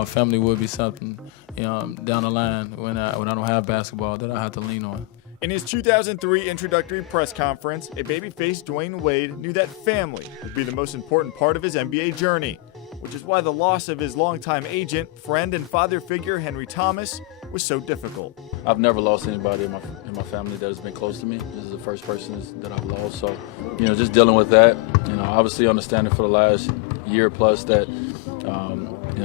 our family would be something, down the line when I don't have basketball that I have to lean on. In his 2003 introductory press conference, a babyface Dwyane Wade knew that family would be the most important part of his NBA journey, which is why the loss of his longtime agent, friend, and father figure Henry Thomas was so difficult. I've never lost anybody in my family that has been close to me. This is the first person that I've lost, so just dealing with that. Obviously understanding for the last year plus that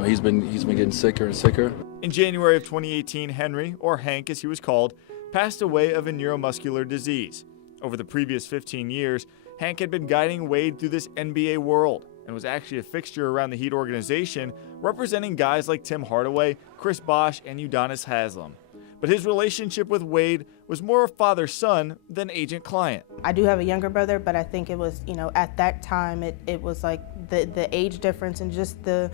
he's been getting sicker and sicker. In January of 2018, Henry, or Hank as he was called, passed away of a neuromuscular disease. Over the previous 15 years, Hank had been guiding Wade through this NBA world and was actually a fixture around the Heat organization, representing guys like Tim Hardaway, Chris Bosh, and Udonis Haslem. But his relationship with Wade was more father-son than agent-client. I do have a younger brother, but I think it was, at that time, it was like the age difference and just the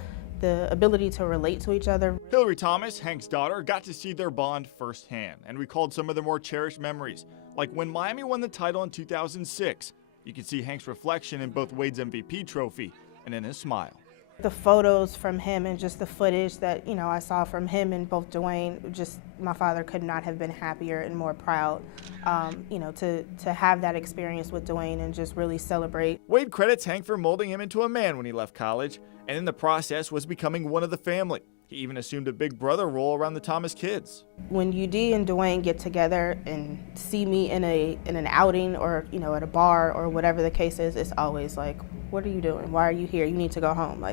ability to relate to each other. Hillary Thomas, Hank's daughter, got to see their bond firsthand and recalled some of their more cherished memories, like when Miami won the title in 2006. You can see Hank's reflection in both Wade's MVP trophy and in his smile. The photos from him and just the footage that I saw from him and both Dwyane, just my father could not have been happier and more proud, to have that experience with Dwyane and just really celebrate. Wade credits Hank for molding him into a man when he left college, and in the process was becoming one of the family. He even assumed a big brother role around the Thomas kids. When UD and Dwyane get together and see me in an outing or at a bar or whatever the case is, it's always like, what are you doing? Why are you here? You need to go home,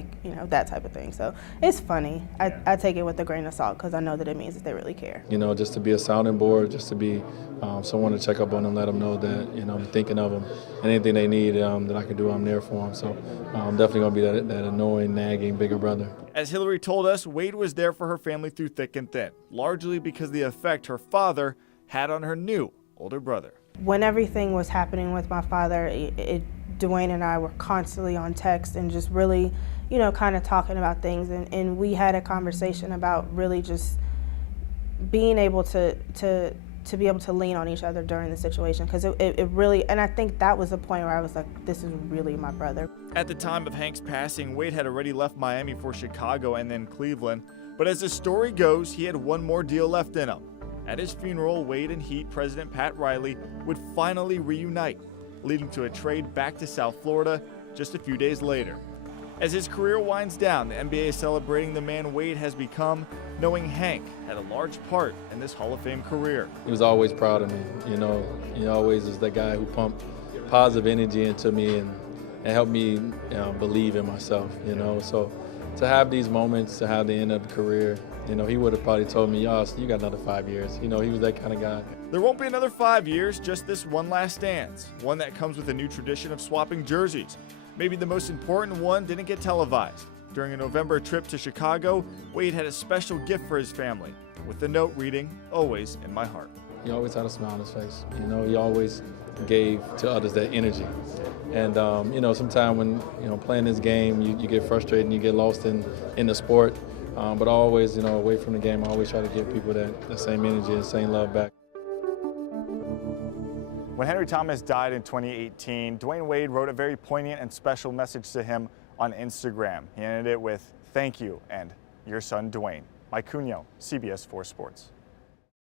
that type of thing. So it's funny. I take it with a grain of salt because I know that it means that they really care. Just to be a sounding board, just to be someone to check up on them, let them know that I'm thinking of them, and anything they need that I can do, I'm there for them. So I'm definitely going to be that annoying, nagging bigger brother. As Hillary told us, Wade was there for her family through thick and thin, largely because of the effect her father had on her new older brother. When everything was happening with my father, Dwyane and I were constantly on text and just really, kind of talking about things. And we had a conversation about really just being able to be able to lean on each other during the situation, because it really, and I think that was the point where I was like, this is really my brother. At the time of Hank's passing, Wade had already left Miami for Chicago and then Cleveland, but as the story goes, he had one more deal left in him. At his funeral, Wade and Heat president Pat Riley would finally reunite, leading to a trade back to South Florida just a few days later. As his career winds down, the NBA is celebrating the man Wade has become, knowing Hank had a large part in this Hall of Fame career. He was always proud of me. He always was that guy who pumped positive energy into me and helped me believe in myself. So to have these moments, to have the end of the career, he would have probably told me, "Yo, you got another 5 years." He was that kind of guy. There won't be another 5 years, just this one last dance, one that comes with a new tradition of swapping jerseys. Maybe the most important one didn't get televised. During a November trip to Chicago, Wade had a special gift for his family, with the note reading, "Always in my heart." He always had a smile on his face. He always gave to others that energy. And, sometimes when, playing this game, you get frustrated and you get lost in the sport. But always, away from the game, I always try to give people that same energy and same love back. When Henry Thomas died in 2018, Dwyane Wade wrote a very poignant and special message to him on Instagram. He ended it with, "Thank you," and "Your son, Dwyane." Mike Cunio, CBS 4 Sports.